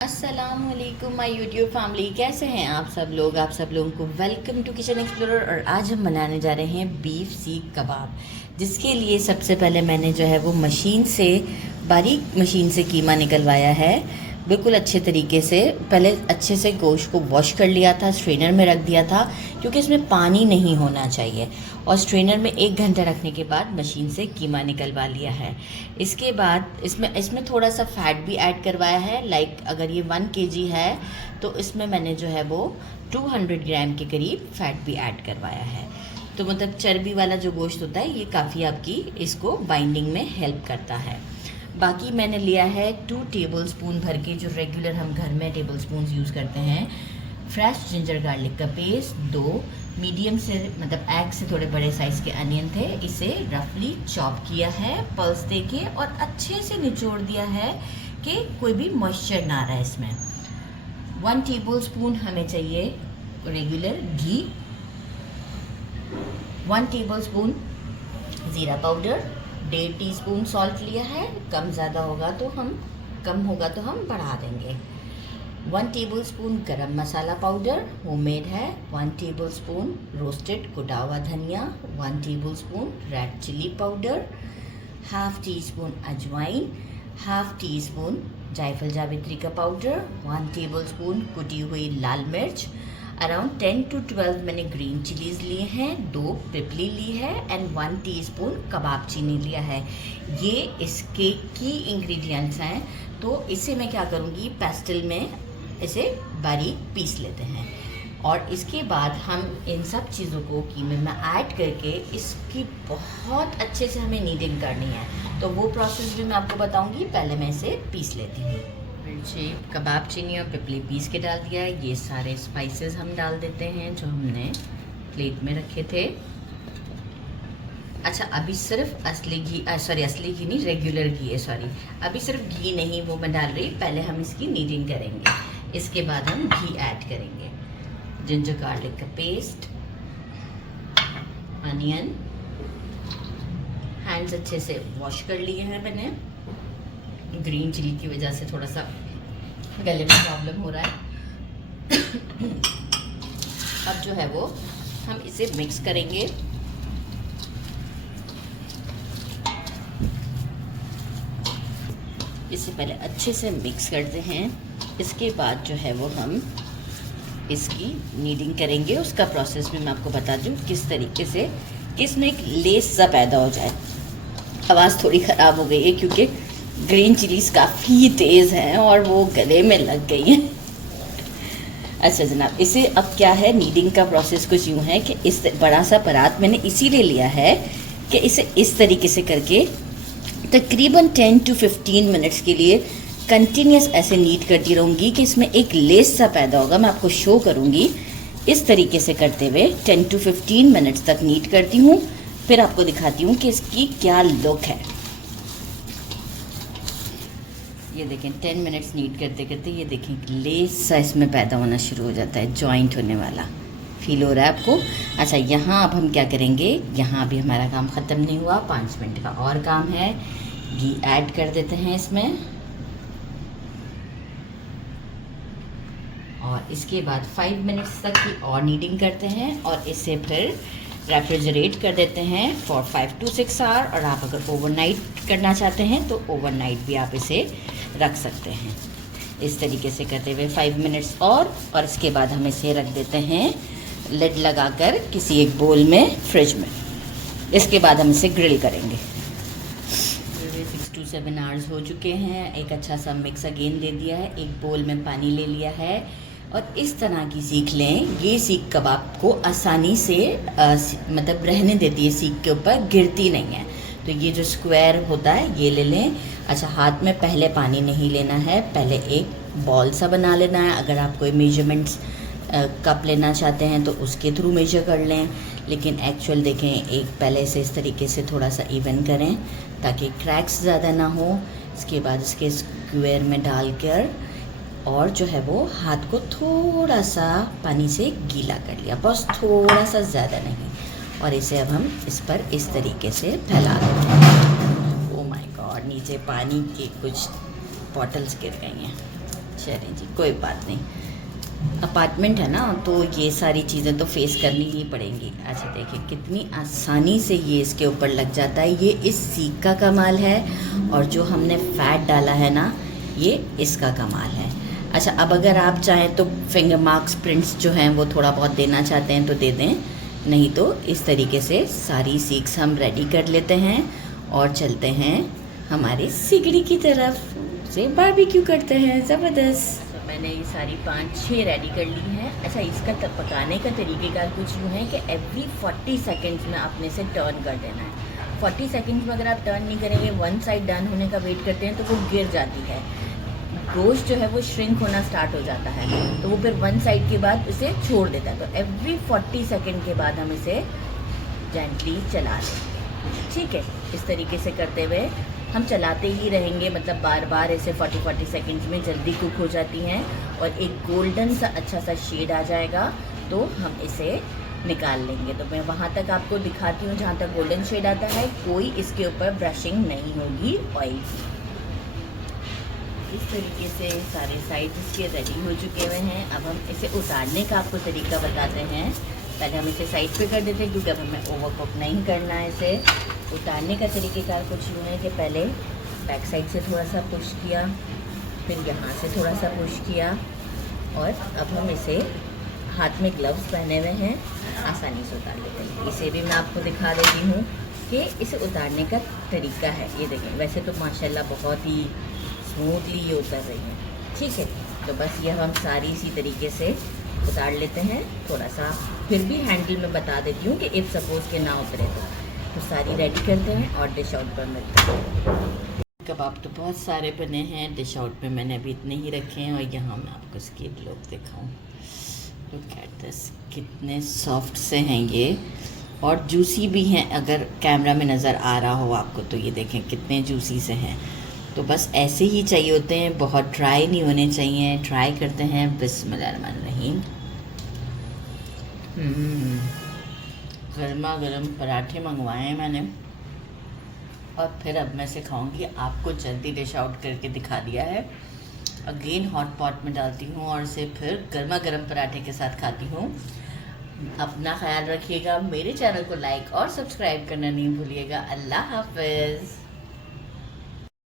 अस्सलामुअलैकुम my YouTube family, कैसे हैं आप सब लोग। आप सब लोगों को वेलकम टू किचन एक्सप्लोरर। और आज हम बनाने जा रहे हैं बीफ सीख कबाब, जिसके लिए सबसे पहले मैंने जो है वो बारीक मशीन से कीमा निकलवाया है। बिल्कुल अच्छे तरीके से पहले अच्छे से गोश्त को वॉश कर लिया था, स्ट्रेनर में रख दिया था क्योंकि इसमें पानी नहीं होना चाहिए। और स्ट्रेनर में 1 घंटा रखने के बाद मशीन से कीमा निकलवा लिया है। इसके बाद इसमें थोड़ा सा फ़ैट भी ऐड करवाया है। लाइक अगर ये 1 kg है तो इसमें मैंने जो है वो 200 ग्राम के करीब फ़ैट भी ऐड करवाया है। तो मतलब चर्बी वाला जो गोश्त होता है ये काफ़ी आपकी इसको बाइंडिंग में हेल्प करता है। बाकी मैंने लिया है 2 टेबलस्पून भर के, जो रेगुलर हम घर में टेबलस्पून यूज़ करते हैं, फ्रेश जिंजर गार्लिक का पेस्ट, 2 मीडियम से मतलब एग से थोड़े बड़े साइज़ के अनियन थे, इसे रफली चॉप किया है पल्स देके और अच्छे से निचोड़ दिया है कि कोई भी मॉइस्चर ना रहे इसमें। 1 टेबलस्पून हमें चाहिए रेगुलर घी, 1 टेबलस्पून ज़ीरा पाउडर, 1.5 टीस्पून सॉल्ट लिया है। कम होगा तो हम बढ़ा देंगे। 1 टेबलस्पून गरम मसाला पाउडर होममेड है, 1 टेबलस्पून रोस्टेड कुटा हुआ धनिया, 1 tablespoon red chilli powder, half teaspoon अजवाइन, हाफ टी स्पून जायफल जावित्री का पाउडर, 1 टेबलस्पून कुटी हुई लाल मिर्च, अराउंड 10 to 12 मैंने ग्रीन चिलीज़ लिए हैं, 2 पिपली ली है एंड 1 टीस्पून कबाब चीनी लिया है। ये इसके की इंग्रेडिएंट्स हैं। तो इसे मैं क्या करूँगी, पेस्टल में इसे बारीक पीस लेते हैं और इसके बाद हम इन सब चीज़ों को कीमे में ऐड करके इसकी बहुत अच्छे से हमें नीडिंग करनी है। तो वो प्रोसेस भी मैं आपको बताऊँगी। पहले मैं इसे पीस लेती हूँ। मिर्ची, कबाब चीनी और पिपली पीस के डाल दिया है। ये सारे स्पाइसेस हम डाल देते हैं जो हमने प्लेट में रखे थे। अच्छा, अभी सिर्फ असली घी नहीं, रेगुलर घी है, अभी सिर्फ घी नहीं वो मैं डाल रही, पहले हम इसकी नीडिंग करेंगे, इसके बाद हम घी ऐड करेंगे। जिंजर गार्लिक का पेस्ट, अनियन, हैंड्स अच्छे से वॉश कर लिए हैं मैंने। ग्रीन चिली की वजह से थोड़ा सा गले में प्रॉब्लम हो रहा है। अब जो है वो हम इसे मिक्स करेंगे। इसे पहले अच्छे से मिक्स करते हैं। इसके बाद जो है वो हम इसकी नीडिंग करेंगे। उसका प्रोसेस भी मैं आपको बता दूं किस तरीके से कि इसमें एक लेस सा पैदा हो जाए। आवाज़ थोड़ी ख़राब हो गई है क्योंकि ग्रीन चिलीज़ काफ़ी तेज़ हैं और वो गले में लग गई हैं। अच्छा जनाब, इसे अब क्या है, नीडिंग का प्रोसेस कुछ यूँ है कि इस बड़ा सा परात मैंने इसीलिए लिया है कि इसे इस तरीके से करके तकरीबन 10 to 15 मिनट्स के लिए कंटिन्यूस ऐसे नीड करती रहूँगी कि इसमें एक लेस सा पैदा होगा। मैं आपको शो करूँगी इस तरीके से करते हुए 10 to 15 मिनट्स तक नीड करती हूँ, फिर आपको दिखाती हूँ कि इसकी क्या लुक है। ये देखें 10 मिनट्स नीट करते करते ये देखें लेस सा इसमें पैदा होना शुरू हो जाता है, जॉइंट होने वाला फील हो रहा है आपको। अच्छा, यहाँ अब हम क्या करेंगे, यहाँ अभी हमारा काम ख़त्म नहीं हुआ, 5 मिनट का और काम है। घी ऐड कर देते हैं इसमें और इसके बाद 5 मिनट्स तक की और नीडिंग करते हैं और इसे फिर रेफ्रिजरेट कर देते हैं फॉर 5 to 6 आवर। और आप अगर ओवरनाइट करना चाहते हैं तो ओवरनाइट भी आप इसे रख सकते हैं। इस तरीके से करते हुए 5 मिनट्स और इसके बाद हम इसे रख देते हैं लिड लगाकर किसी एक बोल में फ्रिज में। इसके बाद हम इसे ग्रिल करेंगे। 6 to 7 आवर्स हो चुके हैं। एक अच्छा सा मिक्स अगेन दे दिया है, एक बोल में पानी ले लिया है और इस तरह की सीख लें। ये सीख कबाब को आसानी से मतलब रहने देती है, सीख के ऊपर गिरती नहीं है। तो ये जो स्क्वायर होता है ये ले लें। अच्छा, हाथ में पहले पानी नहीं लेना है, पहले एक बॉल सा बना लेना है। अगर आप कोई मेजरमेंट्स कप लेना चाहते हैं तो उसके थ्रू मेजर कर लें, लेकिन एक्चुअल देखें एक पहले से इस तरीके से थोड़ा सा इवन करें ताकि क्रैक्स ज़्यादा ना हो। इसके बाद इसके स्क्वायर में डालकर और जो है वो हाथ को थोड़ा सा पानी से गीला कर लिया, बस थोड़ा सा, ज़्यादा नहीं। और इसे अब हम इस पर इस तरीके से फैला देते हैं। ओह माय गॉड, नीचे पानी के कुछ बॉटल्स गिर गई हैं। चलें जी, कोई बात नहीं, अपार्टमेंट है ना तो ये सारी चीज़ें तो फेस करनी ही पड़ेंगी। अच्छा देखिए कितनी आसानी से ये इसके ऊपर लग जाता है, ये इस सीख का कमाल है, और जो हमने फ़ैट डाला है ना ये इसका कमाल है। अच्छा अब अगर आप चाहें तो फिंगर मार्क्स प्रिंट्स जो हैं वो थोड़ा बहुत देना चाहते हैं तो दे दें, नहीं तो इस तरीके से सारी सीक्स हम रेडी कर लेते हैं और चलते हैं हमारे सिगड़ी की तरफ से बारबेक्यू करते हैं। ज़बरदस्त। तो मैंने ये सारी 5-6 रेडी कर ली हैं। अच्छा इसका पकाने का तरीक़ेकार कुछ यूँ है कि एवरी 40 सेकेंड्स में आपने से टर्न कर देना है। 40 सेकेंड्स में अगर आप टर्न नहीं करेंगे, वन साइड डन होने का वेट करते हैं तो वो गिर जाती है, गोश्त जो है वो श्रिंक होना स्टार्ट हो जाता है, तो वो फिर वन साइड के बाद उसे छोड़ देता है। तो एवरी 40 सेकेंड के बाद हम इसे जेंटली चला दें। ठीक है, इस तरीके से करते हुए हम चलाते ही रहेंगे, मतलब बार बार ऐसे 40 सेकेंड्स में जल्दी कुक हो जाती हैं और एक गोल्डन सा अच्छा सा शेड आ जाएगा तो हम इसे निकाल लेंगे। तो मैं वहाँ तक आपको दिखाती हूँ जहाँ तक गोल्डन शेड आता है, कोई इसके ऊपर ब्रशिंग नहीं होगी ऑयल की। इस तरीके से सारे साइड इसके रेडी हो चुके हुए हैं। अब हम इसे उतारने का आपको तरीका बताते हैं। पहले हम इसे साइड पे कर देते हैं क्योंकि अब हमें ओवरकुक नहीं करना है इसे। उतारने का तरीक़ेकार कुछ यूँ है कि पहले बैक साइड से थोड़ा सा पुश किया, फिर यहाँ से थोड़ा सा पुश किया, और अब हम इसे हाथ में ग्लव्स पहने हुए हैं, आसानी से उतार लेते हैं। इसे भी मैं आपको दिखा देती हूँ कि इसे उतारने का तरीका है। ये देखें, वैसे तो माशाल्लाह बहुत ही स्मूथली ये उतर रही है। ठीक है, तो बस ये हम सारी इसी तरीके से उतार लेते हैं। थोड़ा सा फिर भी हैंडल में बता देती हूँ कि इफ़ सपोज़ के ना उतरे तो सारी रेडी करते हैं और डिश आउट पर मिलते हैं। कबाब तो बहुत सारे बने हैं, डिश आउट में मैंने अभी इतने ही रखे हैं, और यहाँ मैं आपको इसकी लुक दिखाऊँ। लुक एट दिस, कितने सॉफ्ट से हैं ये और जूसी भी हैं। अगर कैमरा में नज़र आ रहा हो आपको तो ये देखें कितने जूसी से हैं। तो बस ऐसे ही चाहिए होते हैं, बहुत ड्राई नहीं होने चाहिए। ट्राई करते हैं, बिस्मिल्लाहिर्रहमानिर्रहीम। गर्मा गर्म पराठे मंगवाए हैं मैंने, और फिर अब मैं सिखाऊंगी आपको। जल्दी डिश आउट करके दिखा दिया है, अगेन हॉट पॉट में डालती हूँ और इसे फिर गर्मा गर्म पराठे के साथ खाती हूँ। अपना ख्याल रखिएगा, मेरे चैनल को लाइक और सब्सक्राइब करना नहीं भूलिएगा। अल्लाह हाफ़िज़।